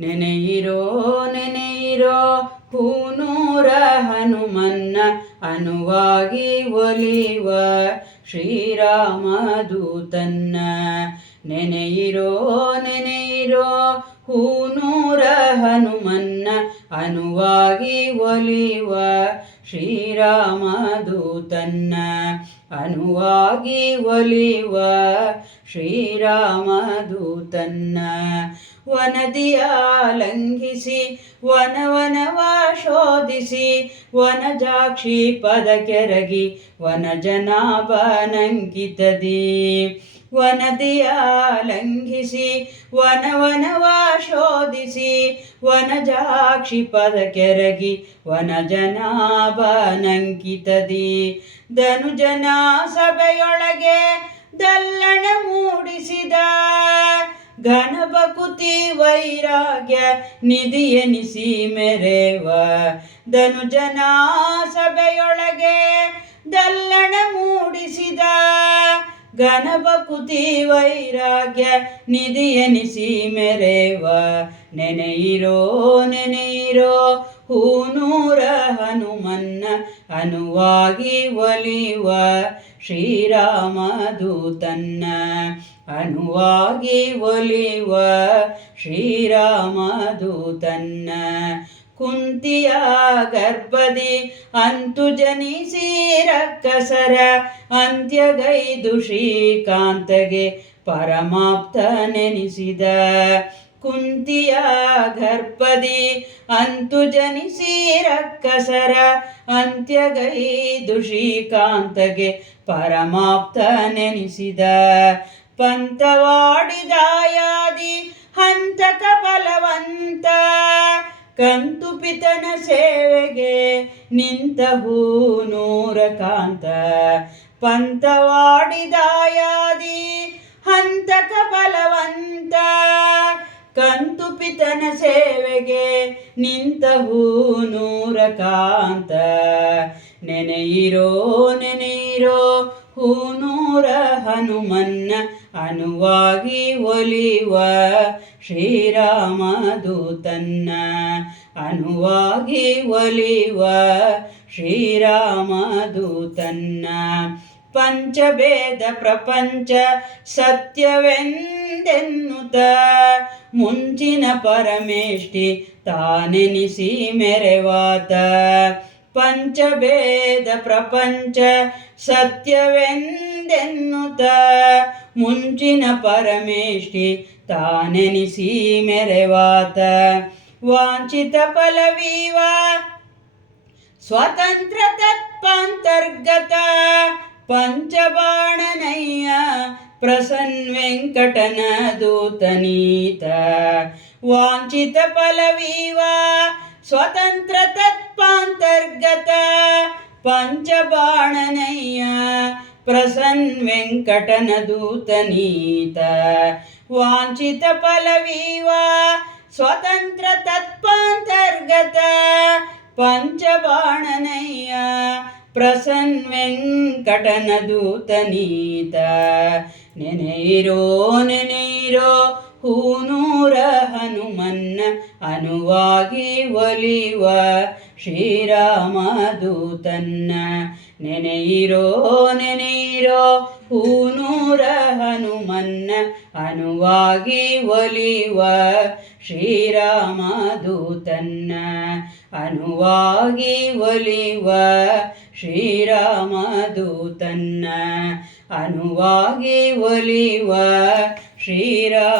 ನೆನೆಯಿರೋ ನೆನೆಯಿರೋ ಹೂನೂರ ಹನುಮನ್ನ ಅನುವಾಗಿ ಒಲಿವ ಶ್ರೀರಾಮದೂತನ್ನ. ನೆನೆಯಿರೋ ನೆನೆಯಿರೋ ಹೂನೂರ ಹನುಮನ್ನ ಅನುವಾಗಿ ಒಲಿವ ಶ್ರೀರಾಮದೂತನ್ನ. ಅನುವಾಗಿ ಒಲಿವ ಶ್ರೀರಾಮದೂತನ್ನ. ವನದಿಯ ಲಂಘಿಸಿ, ವನವನವ ಶೋಧಿಸಿ, ವನಜಾಕ್ಷಿ ಪದ ಕೆರಗಿ, ವನಜನಾಭನಂಕಿತದಿ. ವನದಿಯ ಲಂಘಿಸಿ, ವನವನವ ಶೋಧಿಸಿ, ವನಜಾಕ್ಷಿ ಪದ ಕೆರಗಿ, ವನಜನಾಭನಂಕಿತದಿ. ಧನುಜನ ಸಭೆಯೊಳಗೆ ಮೂಡಿಸಿದ ಘನಬಕುತಿ ವೈರಾಗ್ಯ ನಿಧಿ ಎನಿಸಿ ಮೆರೆವ. ಧನುಜನ ಸಭೆಯೊಳಗೆ ದಲ್ಲಣ ಮೂಡಿಸಿದ. ಘನಬಕುತಿ ವೈರಾಗ್ಯ ನಿಧಿ ಎನಿಸಿ ಮೆರೆವ. ನೆನೆಯಿರೋ ನೆನೆಯಿರೋ ಹೂನೂರ ಹನುಮನ್ನ ಅನುವಾಗಿ ಒಲಿವ ಶ್ರೀರಾಮದೂತನ್ನ ಅನುವಾಗಿ ಒಲಿವ ಶ್ರೀರಾಮದೂತನ್ನ. ಕುಂತಿಯ ಗರ್ಭದಿ ಅಂತು ಜನಿಸಿ ರಕ್ಕಸರ ಅಂತ್ಯಗೈದು ಶ್ರೀಕಾಂತಗೆ ಪರಮಾಪ್ತ ನೆನೆಸಿದ ಕುಂತಿಯ ಗರ್ಭದಿ ಅಂತು ಜನಿಸಿ ರಕ್ಕಸರ ಅಂತ್ಯಗೈದು ಶ್ರೀಕಾಂತಗೆ ಪರಮಾಪ್ತ ನೆನೆಸಿದ ಪಂತವಾಡಿದಾಯಾದಿ ಹಂತಕ ಫಲವಂತ. ಕಂತು ಪಿತನ ಸೇವೆಗೆ ನಿಂತ ಹೂನೂರ ಕಾಂತ ಪಂತವಾಡಿದಾಯಾದಿ ಹಂತಕ ಫಲವಂತ. ಕಂತು ಪಿತನ ಸೇವೆಗೆ ನಿಂತ ಹೂನೂರ ಕಾಂತ ನೆನೆಯಿರೋ ನೆನೆಯಿರೋ ಹೂನೂರ ಹನುಮನ್ನ ಅನುವಾಗಿ ಒಲಿವ ಶ್ರೀರಾಮ ದೂತನ್ನ ಅನುವಾಗಿ ಒಲಿವ ಶ್ರೀರಾಮ ದೂತನ್ನ. ಪಂಚಭೇದ ಪ್ರಪಂಚ ಸತ್ಯವೆಂದೆನ್ನುತ್ತ ಮುಂಚಿನ ಪರಮೇಷ್ಠಿ ತಾನೆನಿಸಿ ಮೆರೆವಾತ. ಪಂಚಭೇದ ಪ್ರಪಂಚ ಸತ್ಯವೆಂದೆನ್ನುತ್ತ ಮುಂಚಿನ ಪರಮೇಷ್ಠಿ ತಾನೆನಿಸಿ ಮೆರೆವಾತ. ವಾಂಚಿತ ಫಲವೀವ ಸ್ವತಂತ್ರ ತತ್ಪಾಂತರ್ಗತ ಪಂಚಬಾಣನಯ್ಯ ಪ್ರಸನ್ ವೆಂಕಟನ ದೂತನೀತ ವಾಂಚಿತ ಫಲವೀವ ಸ್ವತಂತ್ರ ತತ್ಪಾಂತರ್ಗತ ಪಂಚಬಾಣನಯ್ಯ ಪ್ರಸನ್ ವೆಂಕಟನ ದೂತನೀತ ವಾಂಚಿತ ಫಲವೀವ, ಸ್ವತಂತ್ರ ತತ್ಪಾಂತರ್ಗತ ಪಂಚಬಾಣನಯ್ಯ, ಪ್ರಸನ್ ವೆಂಕಟನ ದೂತನೀತ ನೆನೆಯಿರೋ ನೆನೆಯಿರೋ, ಹೂನೂರ ಹನುಮನ್ನ ಅನುವಾಗಿ ಒಲಿವ ಶ್ರೀರಾಮದೂತನ್ನ. ನೆನೆಯಿರೋ ನೆನೆಯಿರೋ ಹೂನೂರ ಹನುಮನ್ನ ಅನುವಾಗಿ ಒಲಿವ ಶ್ರೀರಾಮದೂತನ್ನ ಅನುವಾಗಿ ಒಲಿವ ಶ್ರೀರಾಮದೂತನ್ನ ಅನುವಾಗಿ ಒಲಿವ ಶ್ರೀರಾಮದೂತನ್ನ